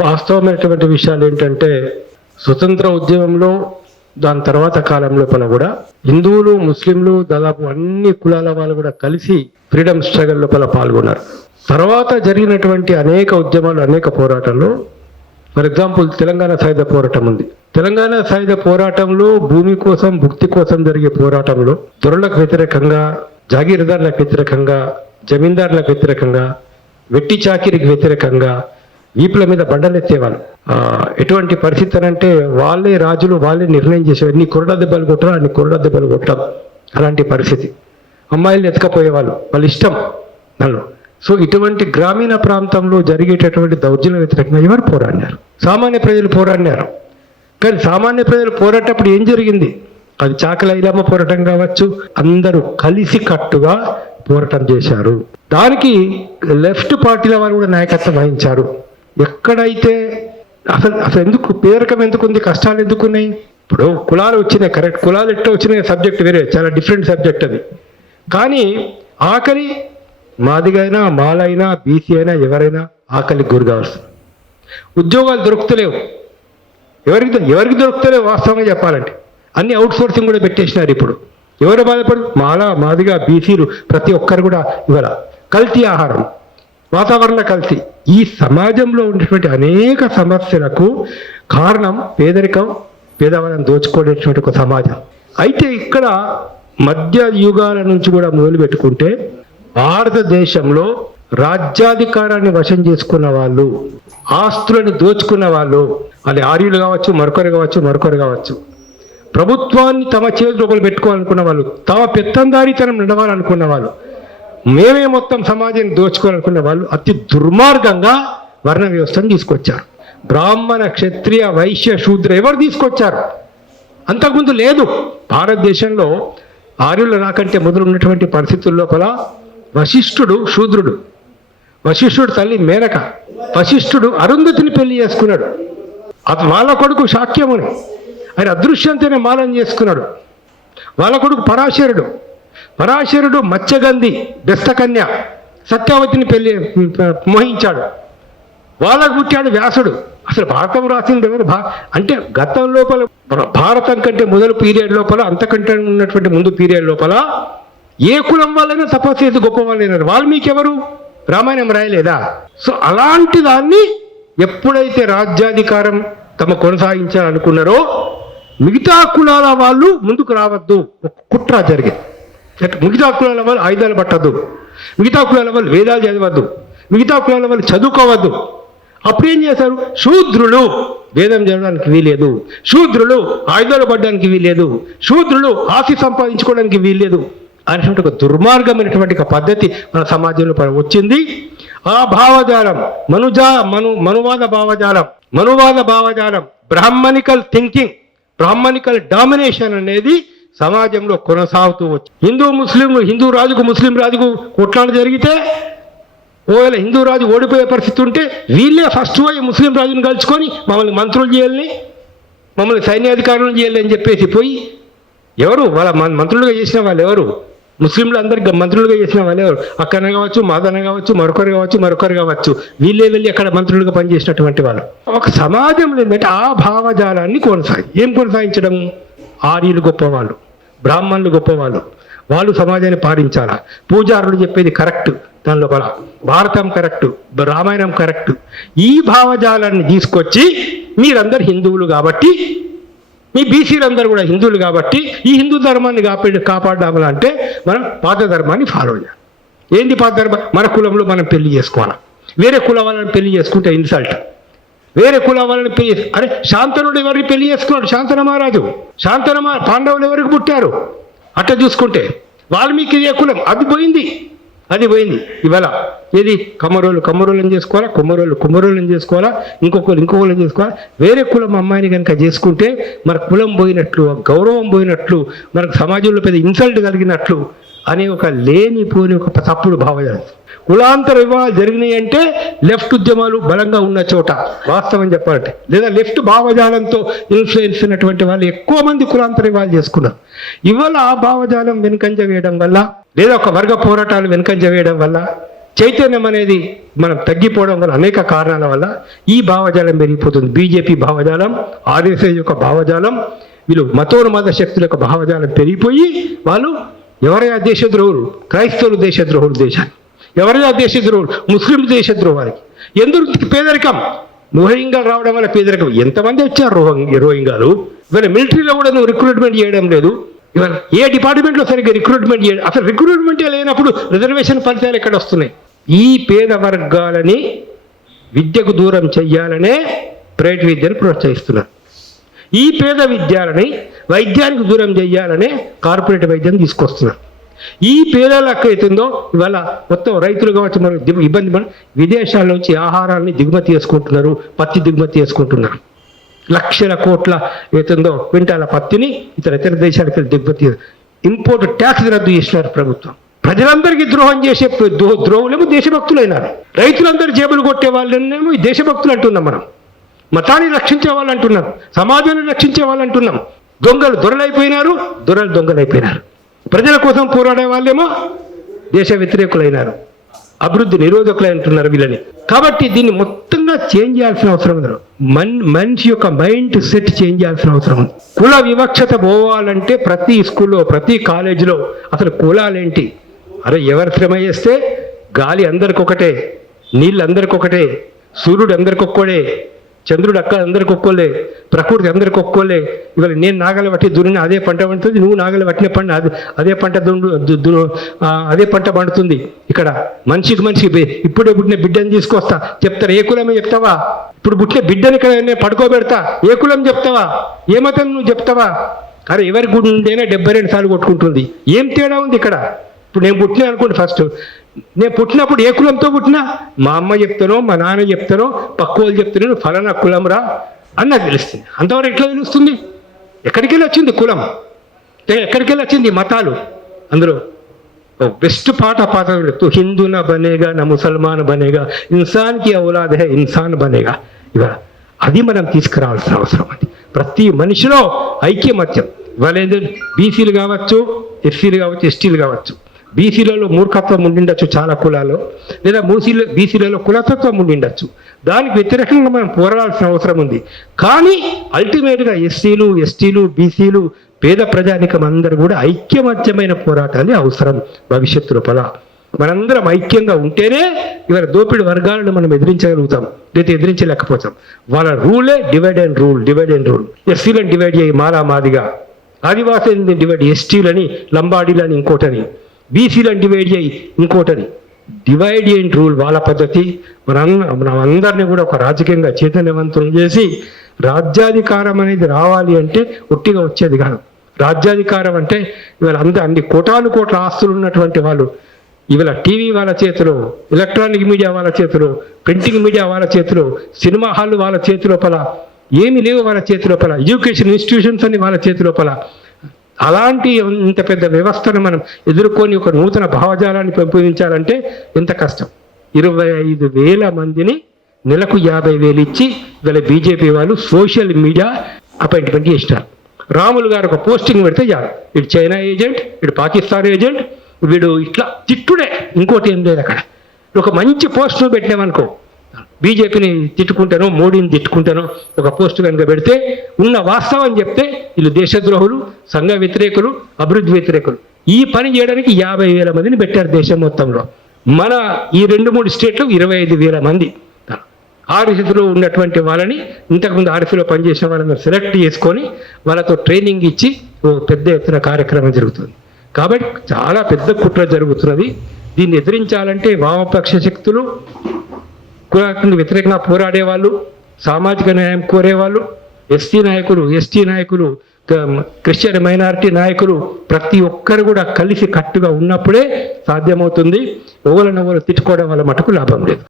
వాస్తవమైనటువంటి విషయాలు ఏంటంటే స్వతంత్ర ఉద్యమంలో దాని తర్వాత కాలం లోపల కూడా హిందువులు ముస్లింలు దాదాపు అన్ని కులాల వాళ్ళు కూడా కలిసి ఫ్రీడమ్ స్ట్రగల్ లోపల పాల్గొన్నారు. తర్వాత జరిగినటువంటి అనేక ఉద్యమాలు అనేక పోరాటాల్లో ఫర్ ఎగ్జాంపుల్ తెలంగాణ సాయుధ పోరాటం ఉంది. తెలంగాణ సాయుధ పోరాటంలో భూమి కోసం భుక్తి కోసం జరిగే పోరాటంలో దొరలకు వ్యతిరేకంగా, జాగీరదారులకు వ్యతిరేకంగా, జమీందారులకు వ్యతిరేకంగా, వెట్టి చాకిరికి వ్యతిరేకంగా వీపుల మీద బండలెత్తేవాళ్ళు. ఎటువంటి పరిస్థితి అంటే వాళ్ళే రాజులు, వాళ్ళే నిర్ణయం చేసేవారు. ఎన్ని కొరడా దెబ్బలు కొట్టరా అన్ని కొరడా దెబ్బలు కొట్టాం. అలాంటి పరిస్థితి. అమ్మాయిలు ఎత్తుకపోయేవాళ్ళు, వాళ్ళ ఇష్టం నన్ను. సో ఇటువంటి గ్రామీణ ప్రాంతంలో జరిగేటటువంటి దౌర్జన్య వ్యతిరేకంగా ఎవరు పోరాడినారు? సామాన్య ప్రజలు పోరాడినారు. కానీ సామాన్య ప్రజలు పోరాటప్పుడు ఏం జరిగింది? అది చాకల ఐలమ్మ పోరాటం కావచ్చు, అందరూ కలిసి కట్టుగా పోరాటం చేశారు. దానికి లెఫ్ట్ పార్టీల వారు కూడా నాయకత్వం వహించారు. ఎక్కడైతే అసలు ఎందుకు పేరకం ఎందుకుంది, కష్టాలు ఎందుకున్నాయి? ఇప్పుడు కులాలు వచ్చినాయి, కరెక్ట్, కులాలు ఎట్లా వచ్చినాయి సబ్జెక్ట్ వేరే, చాలా డిఫరెంట్ సబ్జెక్ట్ అది. కానీ ఆకలి మాదిగైనా, మాలైనా, బీసీ అయినా ఎవరైనా ఆకలికి గురి కావాల్సింది. ఉద్యోగాలు దొరుకుతలేవు, ఎవరికి దొరుకుతలేవు వాస్తవంగా చెప్పాలంటే. అన్ని అవుట్ సోర్సింగ్ కూడా పెట్టేసినారు. ఇప్పుడు ఎవరు బాధపడు? మాల, మాదిగా, బీసీలు ప్రతి ఒక్కరు కూడా ఇవాళ కల్తీ ఆహారం, వాతావరణ కల్తీ. ఈ సమాజంలో ఉన్నటువంటి అనేక సమస్యలకు కారణం పేదరికం, పేదవాళ్ళని దోచుకోలేటువంటి ఒక సమాజం. అయితే ఇక్కడ మధ్య యుగాల నుంచి కూడా మొదలు పెట్టుకుంటే భారతదేశంలో రాజ్యాధికారాన్ని వశం చేసుకున్న వాళ్ళు, ఆస్తులను దోచుకున్న వాళ్ళు, అది ఆర్యులు కావచ్చు, మరొకరు కావచ్చు, ప్రభుత్వాన్ని తమ చేతి లోపల పెట్టుకోవాలనుకున్న వాళ్ళు, తమ పెత్తందారీతనం నడవాలనుకున్న వాళ్ళు, మేమే మొత్తం సమాజాన్ని దోచుకోవాలనుకున్న వాళ్ళు అతి దుర్మార్గంగా వర్ణ వ్యవస్థను తీసుకొచ్చారు. బ్రాహ్మణ, క్షత్రియ, వైశ్య, శూద్ర ఎవరు తీసుకొచ్చారు? అంతకుముందు లేదు. భారతదేశంలో ఆర్యుల రాకంటే మొదలు ఉన్నటువంటి పరిస్థితుల లోపల వశిష్ఠుడు శూద్రుడు, వశిష్ఠుడు తల్లి మేనక, వశిష్ఠుడు అరుంధతిని పెళ్లి చేసుకున్నాడు. వాళ్ళ కొడుకు శాక్యముని ఆయన అదృశ్యంతోనే మాలం చేసుకున్నాడు. వాళ్ళ కొడుకు పరాశరుడు మత్స్యగంధి బెస్తకన్య సత్యావతిని పెళ్లి మోహించాడు. వాళ్ళకు పుట్టాడు వ్యాసుడు. అసలు భారతం రాసింది ఎవరు? అంటే గతం లోపల భారతం కంటే మొదలు పీరియడ్ లోపల, అంతకంటే ఉన్నటువంటి ముందు పీరియడ్ లోపల ఏ కులం వాళ్ళైనా తపస్సు చేసి గొప్ప వాళ్ళైనారు. వాల్మీకి ఎవరు? రామాయణం రాయలేదా? సో అలాంటి దాన్ని ఎప్పుడైతే రాజ్యాధికారం తమ కొనసాగించాలనుకున్నారో మిగతా కులాల వాళ్ళు ముందుకు రావద్దు, ఒక కుట్ర జరిగింది. మిగతా కులాల వాళ్ళు ఆయుధాలు పట్టద్దు, మిగతా కులాల వాళ్ళు వేదాలు చదవద్దు, మిగతా కులాల వాళ్ళు చదువుకోవద్దు. అప్పుడేం చేశారు? శూద్రులు వేదం చదవడానికి వీలేదు, శూద్రులు ఆయుధాలు పడడానికి వీలేదు, శూద్రులు ఆస్తి సంపాదించుకోవడానికి వీలేదు అనేటువంటి ఒక దుర్మార్గమైనటువంటి ఒక పద్ధతి మన సమాజంలో వచ్చింది. ఆ భావజాలం మనువాద భావజాలం, బ్రాహ్మణికల్ థింకింగ్, బ్రాహ్మణికల్ డామినేషన్ అనేది సమాజంలో కొనసాగుతూ వచ్చింది. హిందూ రాజుకు ముస్లిం రాజుకు కొట్లాట జరిగితే ఒకవేళ హిందూ రాజు ఓడిపోయే పరిస్థితి ఉంటే వీళ్ళే ఫస్ట్ పోయి ముస్లిం రాజును కలుసుకొని మమ్మల్ని మంత్రులు చేయాలని, మమ్మల్ని సైన్యాధికారులను చేయాలి అని చెప్పేసి పోయి ఎవరు వాళ్ళ మంత్రులుగా చేసిన వాళ్ళు ఎవరు? ముస్లింలు అందరికి మంత్రులుగా చేసిన వాళ్ళు ఎవరు? అక్కన కావచ్చు, మాదన కావచ్చు, మరొకరు కావచ్చు, వీళ్ళే వెళ్ళి అక్కడ మంత్రులుగా పనిచేసినటువంటి వాళ్ళు. ఒక సమాజంలో ఏంటంటే ఆ భావజాలాన్ని ఏం కొనసాగించడం? ఆర్యులు గొప్పవాళ్ళు, బ్రాహ్మణులు గొప్పవాళ్ళు, వాళ్ళు సమాజాన్ని పాలించాలా, పూజారులు చెప్పేది కరెక్ట్, దాని లోపల భారతం కరెక్ట్, రామాయణం కరెక్ట్. ఈ భావజాలాన్ని తీసుకొచ్చి మీరందరు హిందువులు కాబట్టి, మీ బీసీలందరూ కూడా హిందువులు కాబట్టి ఈ హిందూ ధర్మాన్ని కాపాడాలంటే మనం పాత ధర్మాన్ని ఫాలో చేయాలి. ఏంటి పాత ధర్మం? మన కులంలో మనం పెళ్లి చేసుకోవాలి, వేరే కులం వాళ్ళని పెళ్లి చేసుకుంటే ఇన్సల్ట్. వేరే కులం వాళ్ళని పెళ్లి, అరే శాంతనుడు ఎవరిని పెళ్లి చేసుకున్నాడు? శాంతన మహారాజు. పాండవులు ఎవరికి పుట్టారు? అట్లా చూసుకుంటే వాల్మీకి ఏ కులం? అది పోయింది. ఇవాళ ఏది కమ్మరోళ్ళని చేసుకోవాలా, కుమ్మరోళ్ళని చేసుకోవాలా, ఇంకొకళ్ళని చేసుకోవాలా. వేరే కులం అమ్మాయిని కనుక చేసుకుంటే మన కులం పోయినట్లు, గౌరవం పోయినట్లు, మనకు సమాజంలో పెద్ద ఇన్సల్ట్ కలిగినట్లు అనే ఒక లేనిపోని ఒక తప్పుడు భావజాలం. కులాంతర వివాహాలు జరిగినాయి అంటే లెఫ్ట్ ఉద్యమాలు బలంగా ఉన్న చోట, వాస్తవం చెప్పాలంటే, లేదా లెఫ్ట్ భావజాలంతో ఇన్ఫ్లుయెన్స్ అయినటువంటి వాళ్ళు ఎక్కువ మంది కులాంతర వివాహాలు చేసుకున్నారు. ఇవాళ ఆ భావజాలం వెనుకంజ వేయడం వల్ల, లేదా ఒక వర్గ పోరాటాలు వెనుకంజ వేయడం వల్ల చైతన్యం అనేది మనం తగ్గిపోవడం వల్ల అనేక కారణాల వల్ల ఈ భావజాలం పెరిగిపోతుంది. బీజేపీ భావజాలం, ఆర్ఎస్ఎస్ యొక్క భావజాలం, వీళ్ళు మతోన్మాద శక్తుల యొక్క భావజాలం పెరిగిపోయి వాళ్ళు ఎవరైనా దేశద్రోహులు, క్రైస్తవులు దేశద్రోహులు దేశాన్ని, ఎవరైనా దేశద్రోహులు, ముస్లిం దేశద్రోహానికి. ఎందుకు పేదరికం? రోహింగ్యాలు రావడం వల్ల పేదరికం. ఎంతమంది వచ్చారు రోహింగ్యాలు? ఇవాళ మిలిటరీలో కూడా నువ్వు రిక్రూట్మెంట్ చేయడం లేదు. ఇవాళ ఏ డిపార్ట్మెంట్లో సరిగ్గా రిక్రూట్మెంట్ చేయడం, అసలు రిక్రూట్మెంటే లేనప్పుడు రిజర్వేషన్ ఫలితాలు ఎక్కడ వస్తున్నాయి? ఈ పేద వర్గాలని విద్యకు దూరం చెయ్యాలనే ప్రైవేట్ విద్యను ప్రోత్సహిస్తున్నారు. ఈ పేద విద్యాలని వైద్యానికి దూరం చేయాలనే కార్పొరేట్ వైద్యం తీసుకొస్తున్నారు. ఈ పేదలకు అవుతుందో ఇవాళ మొత్తం రైతులు కావచ్చు మనం ఇబ్బంది పడి విదేశాల నుంచి ఆహారాన్ని దిగుమతి చేసుకుంటున్నారు, పత్తి దిగుమతి చేసుకుంటున్నారు. లక్షల కోట్ల అవుతుందో క్వింటాల పత్తిని ఇతర దేశాలకు దిగుమతి, ఇంపోర్ట్ ట్యాక్స్ రద్దు చేసినారు ప్రభుత్వం. ప్రజలందరికీ ద్రోహం చేసే ద్రోహులేమో దేశభక్తులైనారు, రైతులందరూ జేబులు కొట్టే వాళ్ళేమో ఈ దేశభక్తులు అంటున్నాం. మనం మతాన్ని రక్షించే వాళ్ళు అంటున్నాం, సమాజాన్ని రక్షించే వాళ్ళు అంటున్నాం. దొంగలు దొరలైపోయినారు, దొరలు దొంగలైపోయినారు. ప్రజల కోసం పోరాడే వాళ్ళేమో దేశ వ్యతిరేకులైనారు, అభివృద్ధి నిరోధకులు అంటున్నారు వీళ్ళని. కాబట్టి దీన్ని మొత్తంగా చేంజ్ చేయాల్సిన అవసరం ఉంది. మనిషి యొక్క మైండ్ సెట్ చేంజ్ చేయాల్సిన అవసరం ఉంది. కుల వివక్షత పోవాలంటే ప్రతి స్కూల్లో, ప్రతి కాలేజీలో అసలు కులాలేంటి? అరే ఎవరు శ్రమ చేస్తే గాలి అందరికొకటే, నీళ్ళు అందరికొకటే, సూర్యుడు అందరికొక్కడే, చంద్రుడు అందరికి ఒక్కోలే, ప్రకృతి అందరికి ఒక్కోలే. ఇవాళ నేను నాగలి పట్టి దున్ని అదే పంట పండుతుంది, నువ్వు నాగలి పట్టిన పంట అదే పంట అదే పంట పండుతుంది. ఇక్కడ మనిషికి ఇప్పుడే పుట్టిన బిడ్డని తీసుకొస్తా చెప్తారు, ఏ కులమే చెప్తావా? ఇప్పుడు పుట్టిన బిడ్డని ఇక్కడ నేను పడుకోబెడతా, ఏ కులం చెప్తావా? ఏ మతం నువ్వు చెప్తావా? అరే ఎవరి గుడి ఉంటేనే 72 సార్లు కొట్టుకుంటుంది. ఏం తేడా ఉంది ఇక్కడ? ఇప్పుడు నేను పుట్టినా అనుకోండి, ఫస్ట్ నేను పుట్టినప్పుడు ఏ కులంతో పుట్టినా, మా అమ్మ చెప్తానో, మా నాన్న చెప్తానో, పక్క వాళ్ళు చెప్తానో ఫలానా కులం రా అని నాకు తెలుస్తుంది. అంతవరకు ఎట్లా తెలుస్తుంది? ఎక్కడికి వెళ్ళి వచ్చింది కులం? ఎక్కడికి వెళ్ళి వచ్చింది మతాలు? అందులో బెస్ట్ పాట తు హిందూ నా బనేగా, నా ముసల్మాన్ బనేగా, ఇన్సాన్కి ఔలాద్ హై ఇన్సాన్ బనేగా. ఇవాళ అది మనం తీసుకురావాల్సిన అవసరం ఉంది. ప్రతి మనిషిలో ఐక్యమత్యం. ఇవాళ ఏంటంటే బీసీలు కావచ్చు, ఎస్సీలు కావచ్చు, ఎస్టీలు కావచ్చు. బీసీలలో మూర్ఖత్వం ఉండిండొచ్చు చాలా కులాల్లో, లేదా బీసీలలో కులతత్వం ఉండిండొచ్చు. దానికి వ్యతిరేకంగా మనం పోరాడాల్సిన అవసరం ఉంది. కానీ అల్టిమేట్గా ఎస్సీలు, ఎస్టీలు, బీసీలు, పేద ప్రజానికం అందరూ కూడా ఐక్యమత్యమైన పోరాటాలు అవసరం. భవిష్యత్తు లోపల మనందరం ఐక్యంగా ఉంటేనే ఇవాళ దోపిడి వర్గాలను మనం ఎదిరించగలుగుతాం, లేదా ఎదిరించలేకపోతాం. వాళ్ళ రూలే డివైడ్ అండ్ రూల్. ఎస్సీలను డివైడ్ చేయి మాదిగా, ఆదివాసీలను డివైడ్, ఎస్టీలని లంబాడీలని ఇంకోటని, బీసీలను డివైడ్ చేయి ఇంకోటని. డివైడ్ అండ్ రూల్ వాళ్ళ పద్ధతి. మనం అందరినీ కూడా ఒక రాజకీయంగా చైతన్యవంతం చేసి రాజ్యాధికారం అనేది రావాలి అంటే ఒట్టిగా వచ్చేది కాదు. రాజ్యాధికారం అంటే ఇవాళ అన్ని కోట్ల ఆస్తులు ఉన్నటువంటి వాళ్ళు ఇవాళ టీవీ వాళ్ళ చేతిలో, ఎలక్ట్రానిక్ మీడియా వాళ్ళ చేతిలో, ప్రింటింగ్ మీడియా వాళ్ళ చేతిలో, సినిమా హాల్ వాళ్ళ చేతి లోపల, ఏమి లేవు వాళ్ళ చేతి లోపల, ఎడ్యుకేషన్ ఇన్స్టిట్యూషన్స్ అని వాళ్ళ చేతి లోపల. అలాంటి ఇంత పెద్ద వ్యవస్థను మనం ఎదుర్కొని ఒక నూతన భావజాలాన్ని పెంపొందించాలంటే ఎంత కష్టం. 25,000 మందిని నెలకు 50,000 ఇచ్చి వీళ్ళ బీజేపీ వాళ్ళు సోషల్ మీడియా అపాయింట్మెంట్ చేసినారు. రాములు గారు ఒక పోస్టింగ్ పెడితే చాలు, ఇటు చైనా ఏజెంట్, ఇటు పాకిస్తాన్ ఏజెంట్, వీడు ఇట్లా తిట్టుడే, ఇంకోటి ఏం లేదు అక్కడ. ఒక మంచి పోస్ట్ పెట్టినామనుకో, బీజేపీని తిట్టుకుంటానో, మోడీని తిట్టుకుంటానో ఒక పోస్ట్ కనుక పెడితే ఉన్న వాస్తవం చెప్తే వీళ్ళు దేశద్రోహులు, సంఘ వ్యతిరేకులు, అభివృద్ధి వ్యతిరేకులు. ఈ పని చేయడానికి 50,000 మందిని పెట్టారు దేశం మొత్తంలో. మన ఈ 2-3 స్టేట్లు 25,000 మంది ఆర్ఎస్లో ఉన్నటువంటి వాళ్ళని, ఇంతకుముందు ఆర్ఎస్లో పనిచేసిన వాళ్ళని సెలెక్ట్ చేసుకొని వాళ్ళతో ట్రైనింగ్ ఇచ్చి పెద్ద ఎత్తున కార్యక్రమం జరుగుతుంది. కాబట్టి చాలా పెద్ద కుట్ర జరుగుతున్నది. దీన్ని ఎదిరించాలంటే వామపక్ష శక్తులు, కులానికి వ్యతిరేకంగా పోరాడేవాళ్ళు, సామాజిక న్యాయం కోరేవాళ్ళు, ఎస్టీ నాయకులు, క్రిస్టియన్ మైనారిటీ నాయకులు ప్రతి ఒక్కరు కూడా కలిసి కట్టుగా ఉన్నప్పుడే సాధ్యమవుతుంది. ఓవలనోవలు తిట్టుకోవడం వల్ల మటుకు లాభం లేదు.